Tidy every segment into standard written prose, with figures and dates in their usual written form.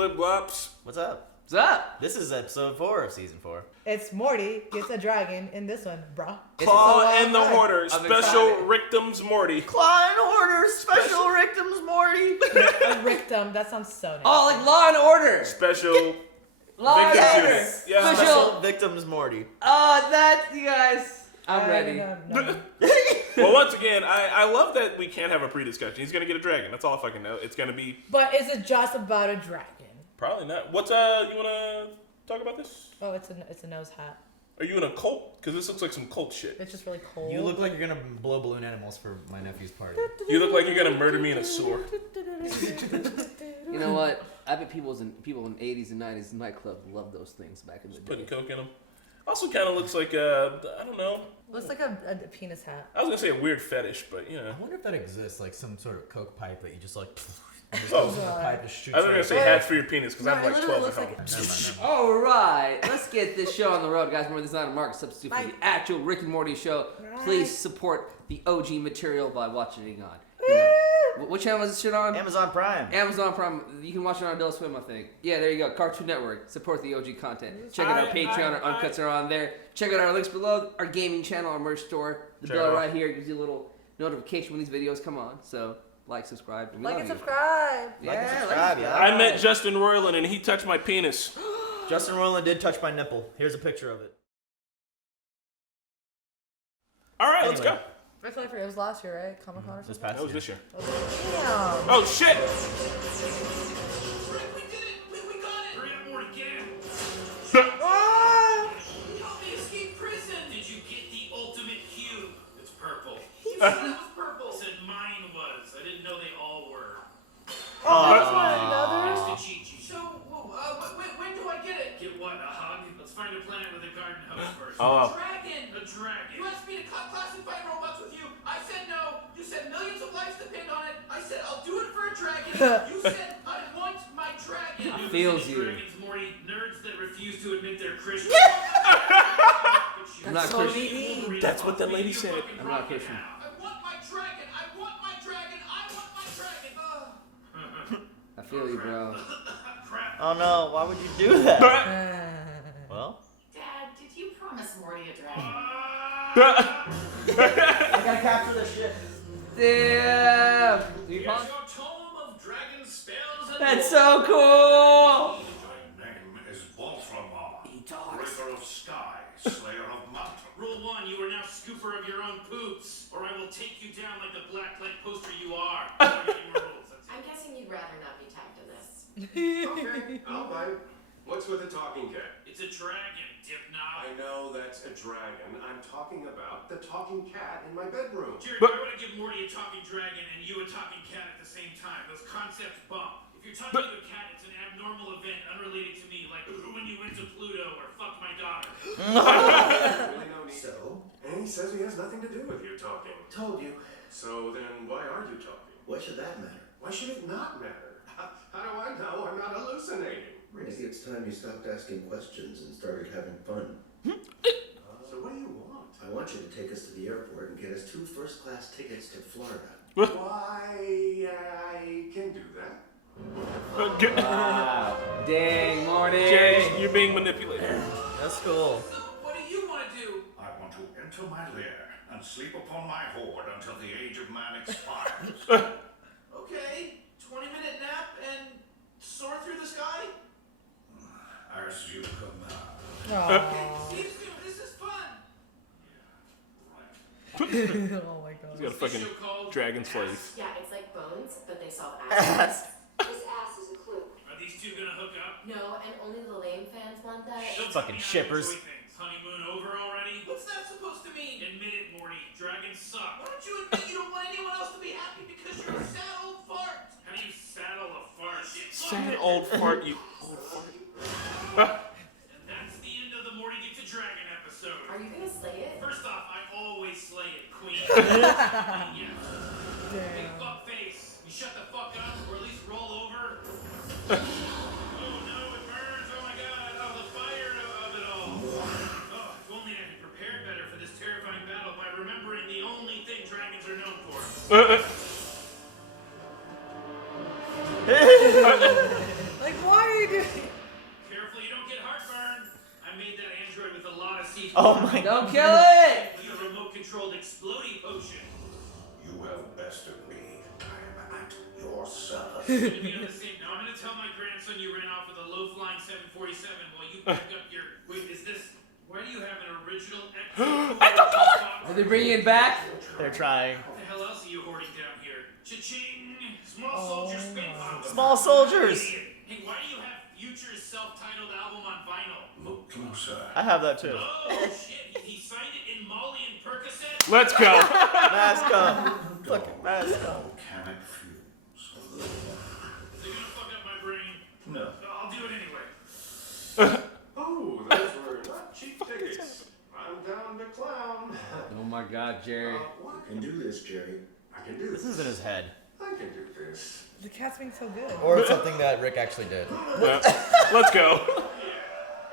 Blip Blops. What's up? What's up? This is episode 4 of season 4. It's Morty gets a dragon in this one, bruh. Claw and the Hoarder. Special Ricktim's Morty. Claw and Hoarder. Special Ricktim's Morty. A Ricktim. That sounds so nice. Oh, like Law and Order. Special Law and Victims Order. Unit. Yeah. Special Victims Morty. That, you guys. I'm ready. No. Well, once again, I love that we can't have a pre-discussion. He's gonna get a dragon. That's all I fucking know. It's gonna be But is it just about a dragon? probably not. What's you wanna talk about this? Oh, it's a nose hat. Are you in a cult? Because this looks like some cult shit. It's just really cold. You look like you're gonna blow balloon animals for my nephew's party. You look like you're gonna murder me in a sewer. You know what? I bet people in 80s and 90s nightclub loved those things back in the day. Putting coke in them. Also, kind of looks like I don't know. Looks like a penis hat. I was gonna say a weird fetish, but you know. I wonder if that exists, like some sort of coke pipe that you just like. Oh. The pipe just shoots I was gonna say hats for your penis because I'm No, like it 12 literally at home. looks All right, let's get this show on the road, guys. Remember, this is not a market substitute for the actual Rick and Morty show. Please support the OG material by watching it on. What channel is this shit on? Amazon Prime. Amazon Prime. You can watch it on Adult Swim, I think. Yeah, there you go. Cartoon Network. Support the OG content. Check out our Patreon. Our Uncuts are on there. Check out our links below. Our gaming channel, our merch store. The bell right here gives you a little notification when these videos come on. So, like, subscribe. We Like love and you. subscribe. Like and Yeah, subscribe, yeah. I met Justin Roiland and he touched my penis. Justin Roiland did touch my nipple. Here's a picture of it. All right, let's go. I feel like it was last year, right? Comic-Con or This something? past That was year. this year. Damn. Oh shit! Rick, we did it! We got it! Hurry up, Morty, get in! Ah! Help me escape prison! Did you get the ultimate cube? It's purple. You said it was purple! I said mine was. I didn't know they all were. That's one another. It's the cheat sheet. So, when do I get it? Get what, a hug? Let's find a planet with a garden hose first. Oh. A dragon! A dragon. You asked me to classify robots with you. I said no. You said millions of lives depend on it. I said I'll do it for a dragon. You said I want my dragon. I feels you. Dragons, Morty. Nerds that refuse to admit they're Christian. I'm not so Christian. neat. That's what that lady said. I'm not Christian. I want my dragon. I want my dragon. I want my dragon. I feel you, bro. Crap. Oh no, why would you do that? Well, Dad, did you promise Morty a dragon? I gotta capture this shit. Damn. Do you Here's pause? your tome of dragon spells and That's so cool. My name is Baltramar, He talks. Breaker of Sky, Slayer of Mountains. Rule 1, you are now scooper of your own poops, or I will take you down like the black light poster you are. Don't get any more rules, that's it. I'm guessing you'd rather not be tagged in this. Okay, I'll buy it. What's with the talking cat? It's a dragon, dipknob. I know that's a dragon. I'm talking about the talking cat in my bedroom. Jared, why would I give Morty a talking dragon and you a talking cat at the same time? Those concepts bump. If you're talking to a cat, it's an abnormal event unrelated to me, like when you went to Pluto or fucked my daughter. Really no need. So? And he says he has nothing to do with you talking. Told you. So then why are you talking? What should that matter? Why should it not matter? How do I know I'm not hallucinating? Maybe it's time you stopped asking questions and started having fun. So what do you want? I want you to take us to the airport and get us 2 first-class tickets to Florida. Why, I can do that. Wow. Dang, Morty. Jerry, you're being manipulated. That's cool. So, what do you want to do? I want to enter my lair and sleep upon my hoard until the age of man expires. Okay, 20-minute nap and soar through the sky? As you command. Aw. Seems this is fun. Right. Oh my god. He's got a fucking This show called dragon Ass. slave. Yeah, it's like Bones, but they solve Ass. This ass is a clue. Are these two gonna hook up? No, and only the lame fans want that. Don't Fucking tell me how to shippers. enjoy things. Honeymoon over already? What's that supposed to mean? Admit it, Morty. Dragons suck. Why don't you admit you don't want anyone else to be happy because you're a sad old fart? How do you saddle a fart? Sad old fart, you old fart. And that's the end of the Morty Gets a Dragon episode. Are you gonna slay it? First off, I always slay it, queen. Yes. Big Damn. fuck face. You shut the fuck up, or at least roll over. Oh no, it burns. Oh my god. Oh, the fire of it all. Oh, if only I had prepared better for this terrifying battle by remembering the only thing dragons are known for. Like, why are Careful, you don't get heartburn. I made that android with a lot of C4. Oh my. Don't kill it! With a remote-controlled explodey potion. You have bested me. I am at your service. Gonna be on the same. Now I'm gonna tell my grandson you ran off with a low-flying 747 while you pick up your. Wait, is this? Why do you have an original Exo? Are they bringing it back? They're trying. What the hell else are you hoarding down here? Cha-ching! Small soldiers spin pop. Small soldiers. Hey, why do you have Future's self-titled album on vinyl? Look closer. I have that too. Oh shit! He signed it in Molly and Percocet. Let's go. Mask up. Fucking mask up. Volcanic fumes. They're gonna fuck up my brain. No. I'll do it anyway. Oh, those were not cheap tickets. I'm down to clown. Oh my god, Jerry. What? You can do this, Jerry. I can do This this. is in his head. I can do this. The cat's being so good. Or it's something that Rick actually did. Yeah. Let's go.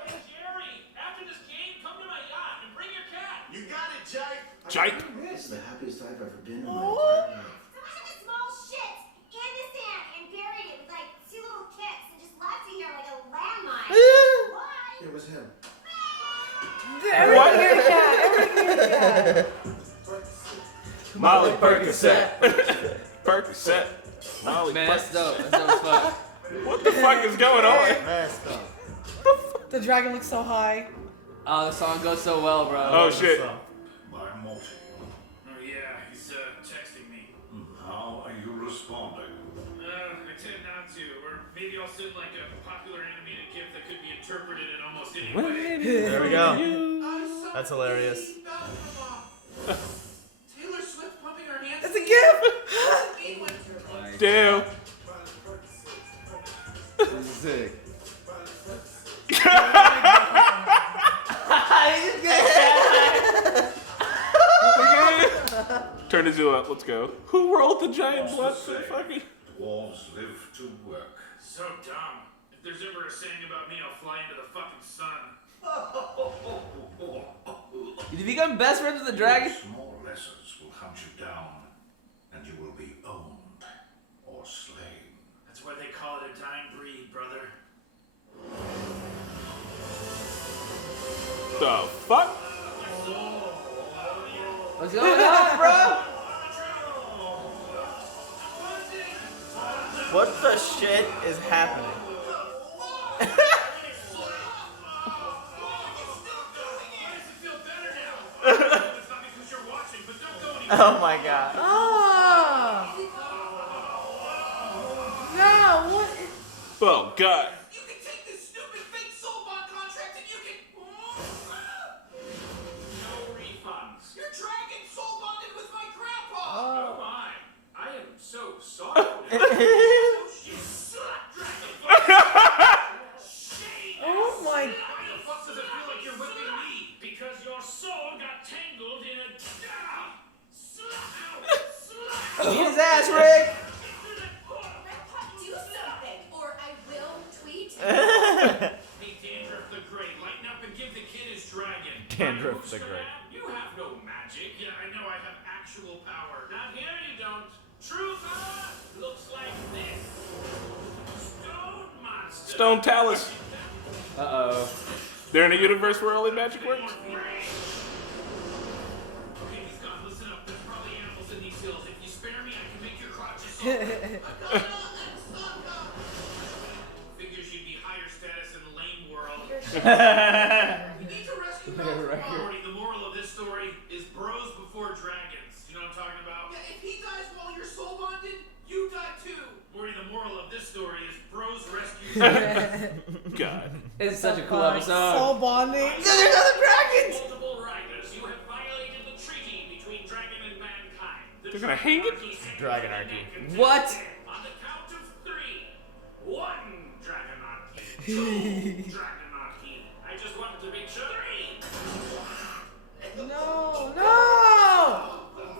Hey Jerry, after this game, come to my yacht and bring your cat. You got it, Jake. Jike. This is the happiest I've ever been in my entire life. Some of the small shit in the sand and buried it with like 2 little kicks and just left it here like a landmine. Why? It was him. Everyone hear the cat. Everyone hear the cat. Molly Percocet. Percocet. Molly Man, that's Percocet. dope. That's dope as fuck. What the fuck is going on? Mask up. The dragon looks so high. Oh, the song goes so well, bro. Oh shit. By Morty. Oh yeah, he's texting me. How are you responding? I tend not to, or maybe I'll send like a popular animated GIF that could be interpreted in almost any way. There we go. That's hilarious. Taylor Swift pumping her hands. It's a gift. Damn. This is sick. Turn to Zula. Let's go. Who rolled the giant blood for the fucking? Dwarves live to work. So dumb. If there's ever a saying about me, I'll fly into the fucking sun. Did you become best friends with the dragon? Small lessons will hunt you down, and you will be owned or slain. That's why they call it a dying breed, brother. The fuck? What's going on, bro? What the shit is happening? Oh my god. Oh. No, what? Oh god. You can take this stupid fake soul bond contract and you can. No refunds. Your dragon soul bonded with my grandpa. Oh my. I am so sorry. Oh my. Why the fuck does it feel like you're whipping me? Because your soul got tangled in a. Beat his ass, Rick! Do something, or I will tweet. Hey, Dandruff the Great, lighten up and give the kid his dragon. Dandruff Whoops, the Great. You have no magic. Yeah, I know I have actual power. Not here you don't. True power looks like this. Stone monster. Stone Talus. Uh-oh. They're in a universe where only magic works. Okay, he's gone. Listen up. There's probably animals in these hills. If you spare me, I can make your crotches soft. Figures you'd be higher status in the lame world. We need to rescue Morty. The moral of this story is bros before dragons. You know what I'm talking about? Yeah, if he dies while you're soul bonded, you die too. Morty, the moral of this story is bros rescue. God. It's such a cool episode. Soul bonding. There's other dragons! Multiple riders, you have violated the treaty between dragon and mankind. They're gonna hang it? Dragonarchy. What? On the count of 3. 1 dragonarchy. 2 dragonarchy. I just wanted to make sure. 3. No, no.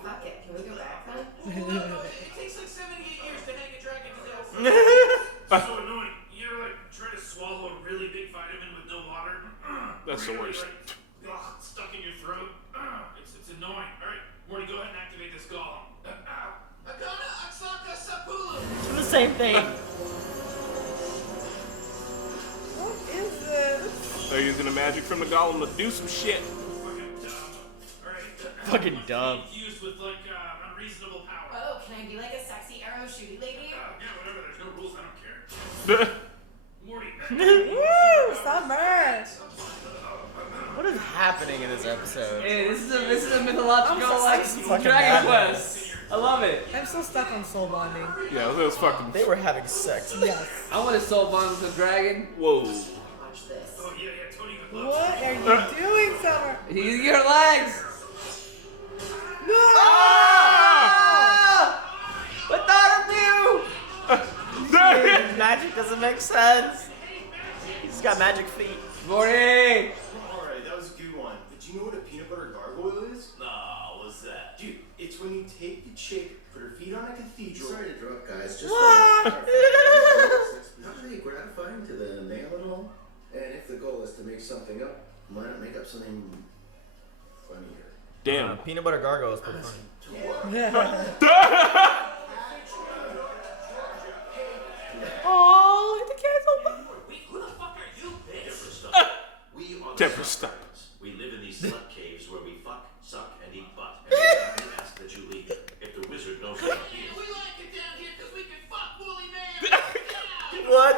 Fuck it. Can we go back then? No, it takes like 78 years to hang a dragon to death. So annoying. You ever like try to swallow a really big vitamin with no water? That's the worst. Like, stuck in your throat. It's annoying. All right, Morty, go ahead and activate this golem. Akana Aksaka Sapulu. It's the same thing. They're using the magic from the golem to do some shit. Fucking dumb. Alright. Fucking dumb. Used with like unreasonable power. Oh, can I be like a sexy arrow shooty lady? Yeah, whatever. There's no rules. I don't care. Morty. Woo! Summer! What is happening in this episode? Hey, this is a mythological I'm so like fucking Dragon mad. Quest. I love it. I'm so stuck on soul bonding. Yeah, it was fucking. They were having sex. Yes. I want to soul bond with a dragon. Whoa. Watch this. Oh yeah, Tony would love What are you doing, Summer? He's your legs. No! What thought of you? Magic doesn't make sense. He's got magic feet. Morty. Alright, that was a good one. But do you know what a peanut butter gargoyle is? Nah, what's that? Dude, it's when you take the chick, put her feet on a cathedral. Sorry to interrupt, guys. Just What? not really gratifying to the male at all. And if the goal is to make something up, why not make up something funnier? Damn. Peanut butter gargoyle is pretty funny. Oh, the candle. Wait, who the fuck are you, bitch? We are the Temper slut stop. Brothers. We live in these slut caves where we fuck, suck, and eat butt. And we ask that you leave. If the wizard knows you're here. We like it down here because we can fuck woolly man. What?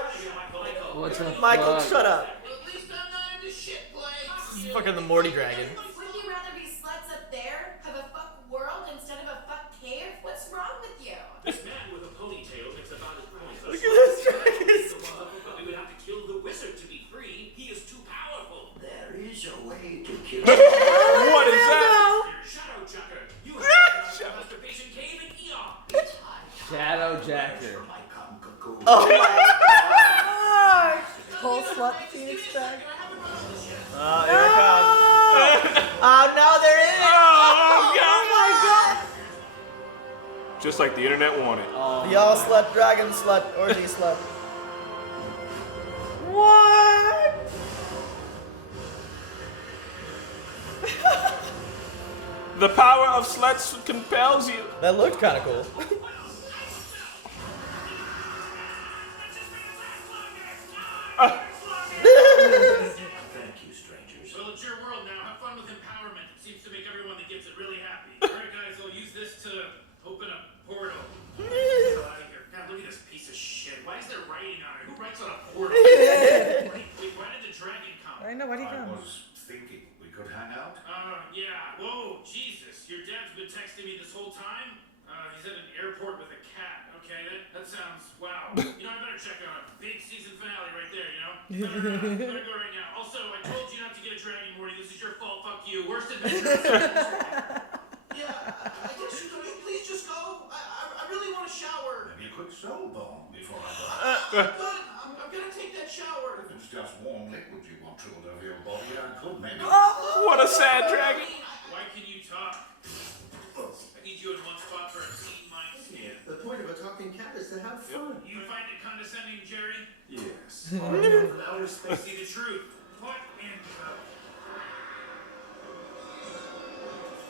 What's the Michael, fuck? shut up. At least I'm not into shit plays. This is fucking the Morty dragon. Wouldn't you rather be sluts up there, have a fuck world instead of a fuck cave? What's wrong with you? This man with a ponytail makes a valid point. Look at this dragon. We would have to kill the wizard to be free. He is too powerful. There is a way to kill. What is that? Shadow Jacker, you have a masturbation cave in Eon. Shadow Jacker. My cotton cocoon. Oh my. Whole slut phoenix back. Oh, here it comes. Oh no, they're in it. Oh, God. Oh my god! Just like the internet wanted. The all slut dragon slut orgy slut. What? The power of sluts compels you. That looked kind of cool. Thank you, strangers. Well, it's your world now. Have fun with empowerment. It seems to make everyone that gets it really happy. Alright, guys, I'll use this to open a portal. Get out of here. God, look at this piece of shit. Why is there writing on it? Who writes on a portal? Wait, why did the dragon come? I know, why do you I come? was thinking we could hang out. Yeah. Whoa, Jesus. Your dad's been texting me this whole time? He's at an airport with a cat. Okay, that sounds, wow. You know, I better check on it. Big season finale right there, you know? Better go right now. Also, I told you not to get a dragon, Morty. This is your fault. Fuck you. Worst adventure. Yeah, I guess you could please just go. I really want to shower. Maybe a quick soul bomb before I go. But I'm gonna take that shower. If it's just warm liquid you want trickled over your body, I could maybe. What a sad dragon. Why can you talk? I need you in one spot for a clean mind scan. The point of a talking cat is to have fun. You find it condescending, Jerry? Yes. From outer space. See the truth. What in the...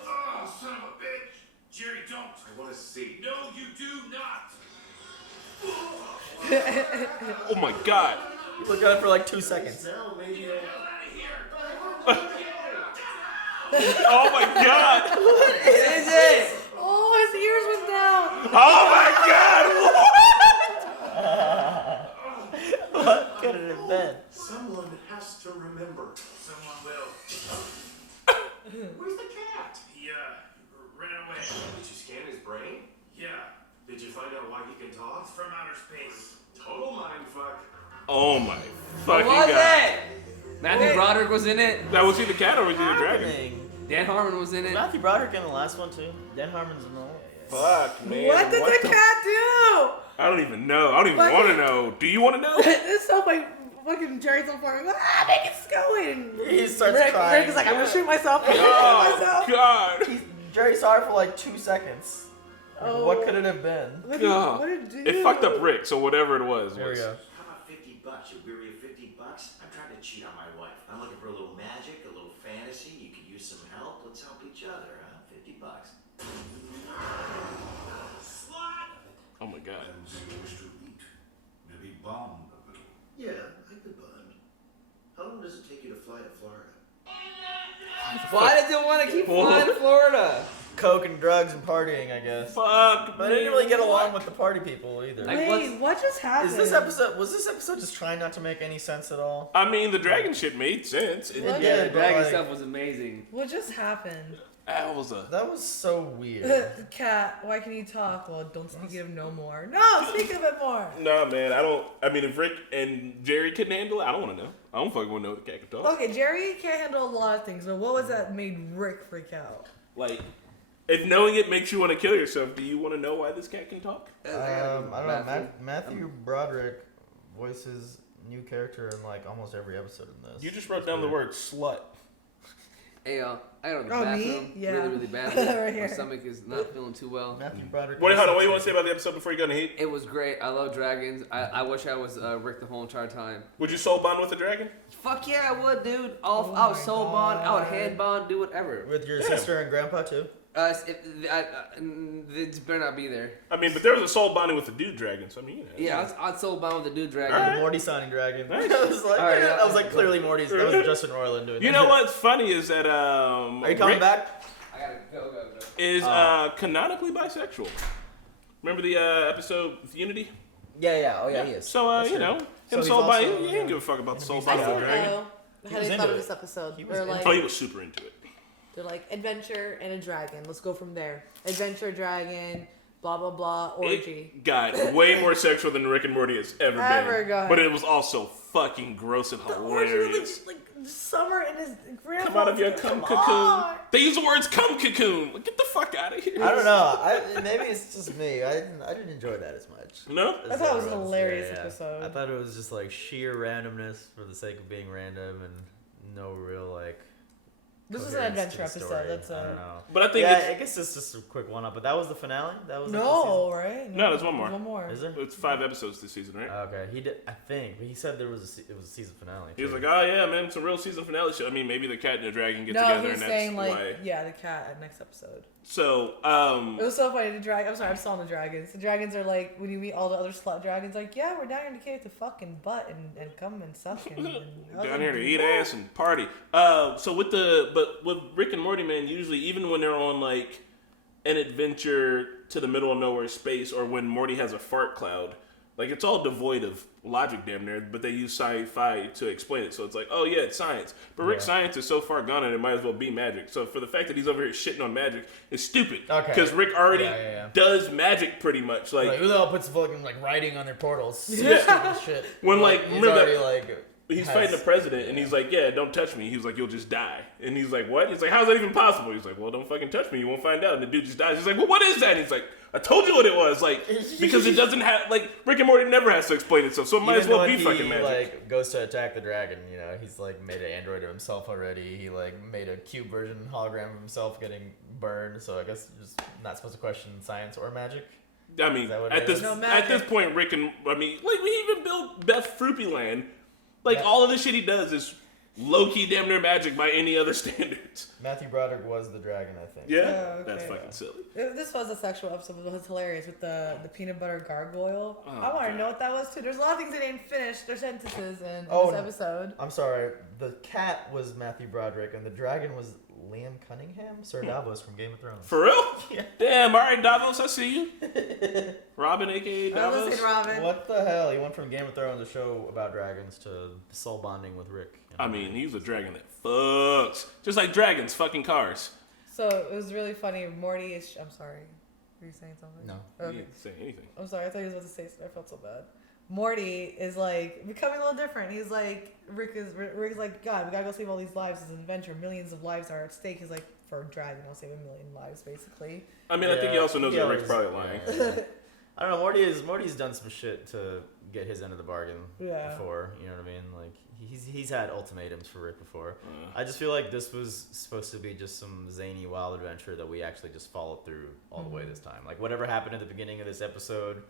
Oh, son of a bitch! Jerry, don't! I want to see. No, you do not! Oh my God. You look at it for like 2 seconds. Now maybe Get the hell out of here! Oh my God. What is it? Oh, his ears went down. Oh my God. What could it have been? someone has to remember. Someone will. Where's the cat? He, ran away. Did you scan his brain? Yeah, Did you find out why he can talk? from outer space. Total mindfuck. Oh my What fucking was God. it? Matthew Broderick was in it. That was he the cat or was he the dragon? Happening. Dan Harmon was in it. Matthew Broderick in the last one too. Dan Harmon's in the whole. Fuck, man. What did the cat do? I don't even know. I don't even Fucking- want to know. Do you want to know? It's so like fucking Jerry's on fire. Make it going. He starts Rick crying. is like, I'm gonna shoot myself. I'm gonna shoot Oh myself. God. Jerry saw it for like 2 seconds. Oh. What could it have been? God. What did it do? It fucked up Rick. So whatever it was. There we go. How about $50? You weary of $50? I'm trying to cheat on my wife. I'm looking for a little magic, a little fantasy. You could use some help. Let's help each other, huh? $50. Oh my God. And so you wish to eat. Maybe bond a little. Yeah, I could bond. How long does it take you to He flew in Florida. Coke and drugs and partying, I guess. Fuck. But I didn't really get along with the party people either. Like, Wait, what just happened? Was this episode just trying not to make any sense at all? I mean, the dragon shit made sense. It What? Yeah, the but dragon like- stuff was amazing. What just happened? That was a. That was so weird. Cat, why can you talk? Well, don't speak of it no more. No, speak of it more. Nah, man, I don't. I mean, if Rick and Jerry couldn't handle it, I don't want to know. I don't fucking want to know the cat can talk. Okay, Jerry can't handle a lot of things, but what was that made Rick freak out? Like, if knowing it makes you want to kill yourself, do you want to know why this cat can talk? I don't know. Matthew Broderick voices new character in like almost every episode in this. You just wrote down the word slut. Hey, I gotta go to the Oh, bathroom. me? Yeah. Really, really bad. Right here. My stomach is not feeling too well. Matthew Broderick. Wait, hold on. What do you want to say about the episode before you go into heat? It was great. I love dragons. I wish I was Rick the whole entire time. Would you soul bond with a dragon? Fuck yeah, I would, dude. I would my soul bond. I would God. head bond. Do whatever. with your sister and grandpa too. It better not be there. I mean, but there was a soul bonding with the dude dragon, so I mean, you know. Yeah, I'd soul bond with the dude dragon. Alright. Morty signing dragon. Nice. I was like, All right, I was like, clearly Morty's. That was Justin Roiland doing. You that. know what's funny is that Are you coming Rick back? I gotta go. is canonically bisexual. Remember the episode with Unity? Yeah. Oh yeah, he is. So That's you true. know, So him he's soul bonding. also- He didn't give a fuck about the soul I bonding with the don't dragon. How was they into thought of it. this episode. He was They're into like, Oh, he was super into it. they're like adventure and a dragon. Let's go from there. Adventure, dragon, blah blah blah, orgy. It got way more sexual than Rick and Morty has ever Ever been. got. But it was also fucking gross and The orgy hilarious. like Summer and his grandpa. Come out of your cum cocoon. They use the words cum cocoon. Like, get the fuck out of here. I don't know. Maybe it's just me. I didn't enjoy that as much. No? I thought it was a Everyone's- hilarious episode. I thought it was just like sheer randomness for the sake of being random and no real like. This was an coherence to adventure the episode. story. That's I don't know. But I think Yeah, it's... I guess it's just a quick one up. But that was the finale. That was no, right? No, there's one more. One more. Is there? It's 5 episodes this season, right? Okay, he did. I think, but he said there was it was a season finale. He was too. like, oh yeah, man, it's a real season finale shit. I mean, maybe the cat and the dragon get No, together he's and that's saying like, why. yeah, the cat at next episode. So, It was so funny. The dragon. I'm sorry, I'm still on the dragons. The dragons are like when you meet all the other slut dragons. Like, yeah, we're down here to kick the fucking butt and come and suck and I was down like, here to eat "What?" ass and party. So with Rick and Morty, man, usually even when they're on like an adventure to the middle of nowhere space, or when Morty has a fart cloud, like it's all devoid of logic, damn near. But they use sci-fi to explain it, so it's like, oh yeah, it's science. But Rick's science is so far gone, and it might as well be magic. So for the fact that he's over here shitting on magic is stupid. Okay. Because Rick already Yeah. does magic pretty much. Like, Like who the hell puts fucking like writing on their portals? Yeah. Shit. when like He's remember already that. like. He's has- fighting the president, and he's like, yeah, don't touch me. He was like, you'll just die. And he's like, what? He's like, how's that even possible? He's like, well, don't fucking touch me. You won't find out. And the dude just dies. He's like, well, what is that? And he's like, I told you what it was. Like, because it doesn't have, like, Rick and Morty never has to explain itself, so it might as Even well when be fucking he, magic. like goes to attack the dragon, you know, he's like made an android of himself already. He like made a cube version hologram of himself getting burned. So I guess you're just not supposed to question science or magic. I mean, Is that what at it this is? No at this magic. point, Rick and, I mean, like, we even built Beth Fruity Land. Like, all of the shit he does is low-key damn near magic by any other standards. Matthew Broderick was the dragon, I think. Yeah? Oh, okay. That's fucking silly. This was a sexual episode. It was hilarious with the peanut butter gargoyle. Oh, I want to God. know what that was too. There's a lot of things they didn't finish their sentences in Oh, this episode. I'm sorry. The cat was Matthew Broderick, and the dragon was Liam Cunningham, Sir Davos from Game of Thrones. For real? Yeah. Damn, alright, Davos, I see you. Robin, a.k.a. I Davos. listen, Robin. What the hell? He went from Game of Thrones, a show about dragons, to soul bonding with Rick. I mean, he's a dragon that fucks. Just like dragons fucking cars. So it was really funny. Morty is. I'm sorry. Were you saying something? No. You Okay. didn't say anything. I'm sorry. I thought he was about to say something. I felt so bad. Morty is like becoming a little different. He's like Rick's like, God, we gotta go save all these lives. It's an adventure. Millions of lives are at stake. He's like, for a dragon, I'll save 1 million lives, basically. I mean, I think he also knows that Rick's always- probably lying. yeah. I don't know. Morty's done some shit to get his end of the bargain Yeah. before. You know what I mean? Like he's had ultimatums for Rick before. I just feel like this was supposed to be just some zany wild adventure that we actually just followed through all the way this time. Like whatever happened at the beginning of this episode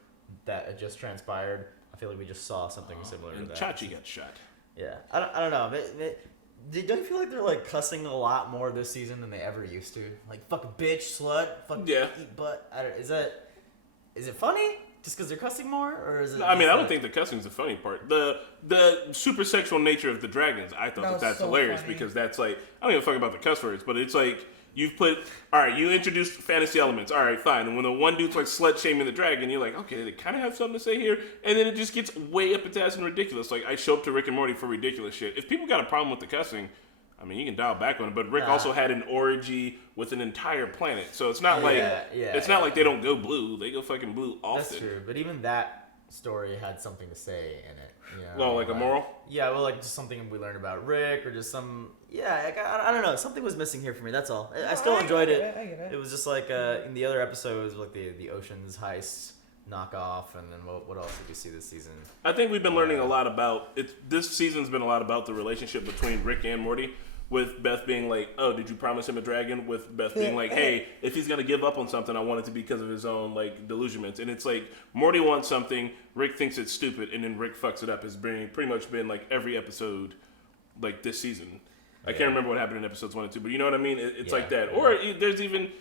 that had just transpired, I feel like we just saw something similar to And that. Chachi got shot. Yeah, I don't know. Don't you feel like they're like cussing a lot more this season than they ever used to? Like fuck bitch, slut, fuck Yeah. eat butt. Is it funny just because they're cussing more, or is it? I mean, just I don't like- think the cussing's the funny part. The super sexual nature of the dragons, I thought That was that's so hilarious funny. because that's like, I don't give a fuck about the cuss words, but it's like, you've put, all right, you introduced fantasy elements. All right, fine. And when the one dude's like slut-shaming the dragon, you're like, okay, they kind of have something to say here. And then it just gets way up its ass and ridiculous. Like, I show up to Rick and Morty for ridiculous shit. If people got a problem with the cussing, I mean, you can dial back on it. But Rick also had an orgy with an entire planet. So it's not not like they don't go blue. They go fucking blue often. That's true. But even that story had something to say in it. You know? Well, like a moral? Yeah, well, like just something we learned about Rick, or just some. Yeah, like, I don't know. Something was missing here for me. That's all. I still enjoyed it. I get it. It was just like in the other episodes, like the Ocean's Heist knockoff, and then what else did we see this season? I think we've been learning a lot about it. This season's been a lot about the relationship between Rick and Morty. With Beth being like, oh, did you promise him a dragon? With Beth being like, hey, if he's going to give up on something, I want it to be because of his own, like, delusionments. And it's like, Morty wants something, Rick thinks it's stupid, and then Rick fucks it up. It's pretty much been, like, every episode, like, this season. I can't remember what happened in episodes 1 and 2, but you know what I mean? It's like that. Or there's even,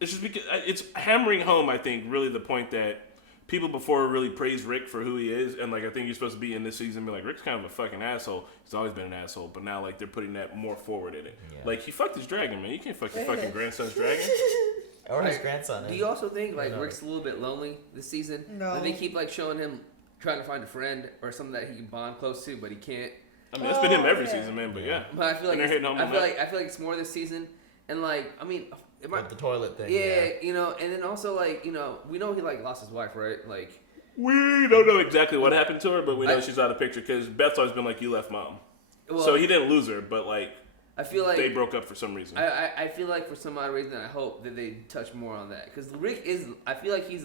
it's just because, it's hammering home, I think, really the point that people before really praised Rick for who he is, and like I think you're supposed to be in this season and be like, Rick's kind of a fucking asshole. He's always been an asshole, but now like they're putting that more forward in it. Yeah. Like he fucked his dragon, man. You can't fuck your fucking grandson's dragon. Or his grandson. Do you also think like Rick's a little bit lonely this season? No. Like, they keep like showing him trying to find a friend or something that he can bond close to, but he can't. I mean, it's been him every season, man. But yeah. But I feel like I feel like it's more this season, and like I mean. With the toilet thing. Yeah, you know, and then also like you know we know he like lost his wife, right? Like. We don't know exactly what happened to her, but we know she's out of the picture because Beth's always been like, you left mom. Well, so he didn't lose her, but like, I feel like they broke up for some reason. I feel like for some odd reason, I hope that they touch more on that because Rick is. I feel like he's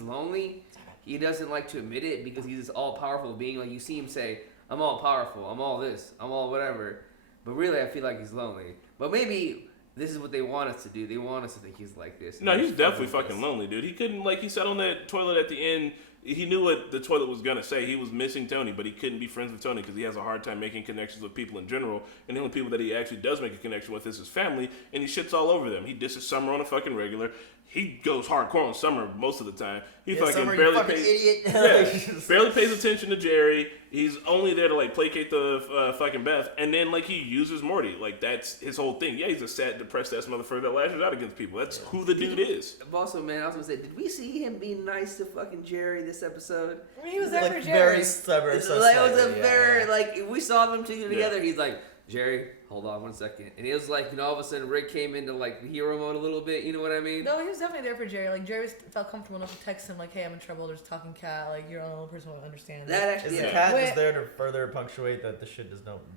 lonely. He doesn't like to admit it because he's this all powerful being. Like you see him say, "I'm all powerful. I'm all this. I'm all whatever," but really, I feel like he's lonely. But maybe. This is what they want us to do. They want us to think he's like this. No, he's definitely fucking lonely, dude. He couldn't, like, he sat on that toilet at the end. He knew what the toilet was going to say. He was missing Tony, but he couldn't be friends with Tony because he has a hard time making connections with people in general. And the only people that he actually does make a connection with is his family, and he shits all over them. He disses Summer on a fucking regular. He goes hardcore on Summer most of the time. He fucking Summer, barely fucking pays, idiot. barely pays attention to Jerry. He's only there to like placate the fucking Beth, and then like he uses Morty. Like that's his whole thing. Yeah, he's a sad, depressed ass motherfucker that lashes out against people. That's who the dude is. Also, man, I was gonna say, did we see him being nice to fucking Jerry this episode? I mean, he was there like for Jerry. Very stubborn. Like it was a very like we saw them two together. He's like, Jerry, hold on 1 second, and it was like, you know, all of a sudden Rick came into like hero mode a little bit. You know what I mean? No, he was definitely there for Jerry. Like Jerry felt comfortable enough to text him like, "Hey, I'm in trouble. There's a talking cat. Like you're the only person who understands." That actually, Is the cat just there to further punctuate that the shit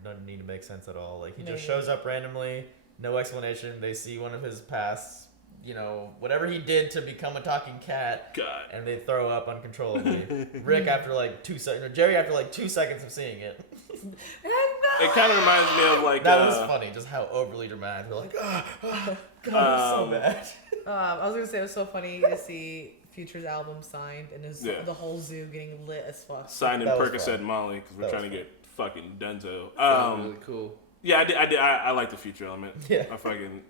doesn't need to make sense at all? Like he just shows up randomly, no explanation. They see one of his past, you know, whatever he did to become a talking cat, and they throw up uncontrollably. Rick after like 2 seconds, Jerry after like 2 seconds of seeing it. It kind of reminds me of like that was funny, just how overly dramatic. They're like, God, it was so bad. I was gonna say it was so funny to see Future's album signed and the whole zoo getting lit as fuck. Signed in Percocet Molly because we're trying to get fucking Denzo. Really cool. Yeah, I like the Future element. Yeah, I fucking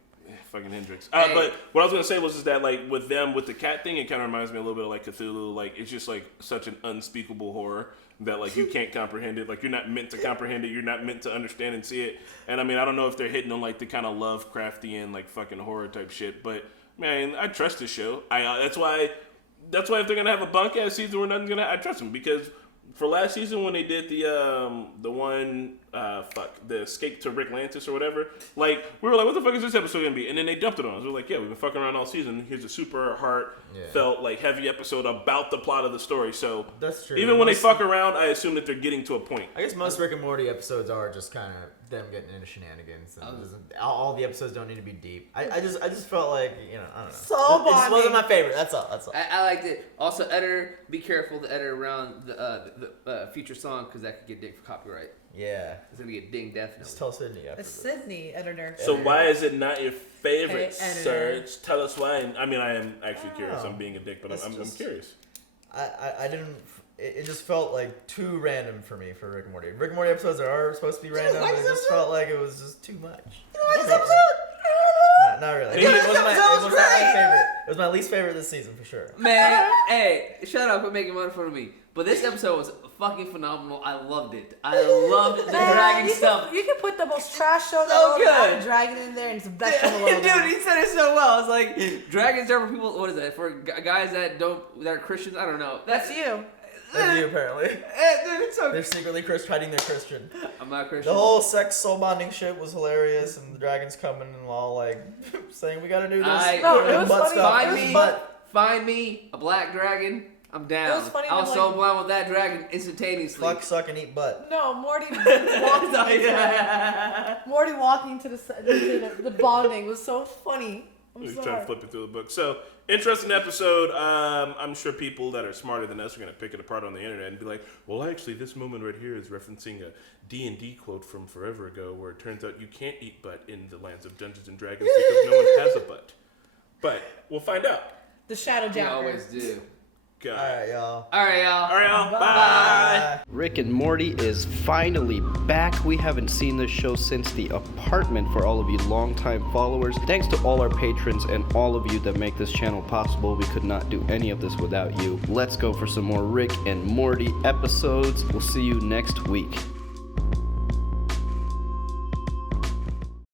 Hendrix. But what I was gonna say was that like with the cat thing, it kind of reminds me a little bit of like Cthulhu. Like it's just like such an unspeakable horror that like you can't comprehend it. Like you're not meant to comprehend it. You're not meant to understand and see it. And I mean, I don't know if they're hitting on like the kind of Lovecraftian like fucking horror type shit. But man, I trust this show. That's why if they're gonna have a bunk ass season where nothing's gonna, I trust them because. For last season when they did the escape to Rick Lantis or whatever, like we were like, what the fuck is this episode gonna be? And then they dumped it on us. We were like, yeah, we've been fucking around all season. Here's a super heartfelt, like heavy episode about the plot of the story. So that's true. Even when they fuck around, I assume that they're getting to a point. I guess most Rick and Morty episodes are just kind of them getting into shenanigans. And all the episodes don't need to be deep. I just felt like, you know, I don't know. So it just wasn't my favorite. That's all. I liked it. Also, editor, be careful to edit around the Future song because that could get dinged for copyright. Yeah. It's gonna get dinged definitely. Just tell Sydney after It's Sydney, editor. So why is it not your favorite, editor. Serge? Tell us why. I mean, I am actually curious. I'm being a dick, but I'm curious. I didn't. It just felt like too random for me for Rick and Morty. Rick and Morty episodes are supposed to be random. It just felt like it was just too much. Not really. It wasn't my favorite. It was my least favorite this season for sure. Man, hey, shut up for making fun of me. But this episode was fucking phenomenal. I loved it. I loved the dragon stuff. You can put the most trash show So ever, add good. a dragon in there, and it's the best show in the world. Dude, he said it so well. It's like dragons are for people. What is that? For guys that are Christians? I don't know. That's you. That's you, apparently. Dude, it's so They're secretly hiding their Christian. I'm not Christian. The whole sex soul bonding shit was hilarious, and the dragons coming and all like saying we gotta do this. No, it was Butt funny. stuff. Find It was me, fun. find me a black dragon. I'm down. It was funny I was when, so like- blind with that dragon instantaneously. Fuck, suck, and eat butt. No, Morty walking. Morty walking to the bonding was so funny. I'm He's sorry. trying to flip it through the book. So, interesting episode. I'm sure people that are smarter than us are going to pick it apart on the internet and be like, well, actually, this moment right here is referencing a D&D quote from forever ago where it turns out you can't eat butt in the lands of Dungeons & Dragons because no one has a butt. But we'll find out. The Shadow You Jacker. always do. God. Alright, y'all. All right, y'all. All right, y'all. Bye. Bye. Rick and Morty is finally back. We haven't seen this show since The Apartment for all of you longtime followers. Thanks to all our patrons and all of you that make this channel possible. We could not do any of this without you. Let's go for some more Rick and Morty episodes. We'll see you next week.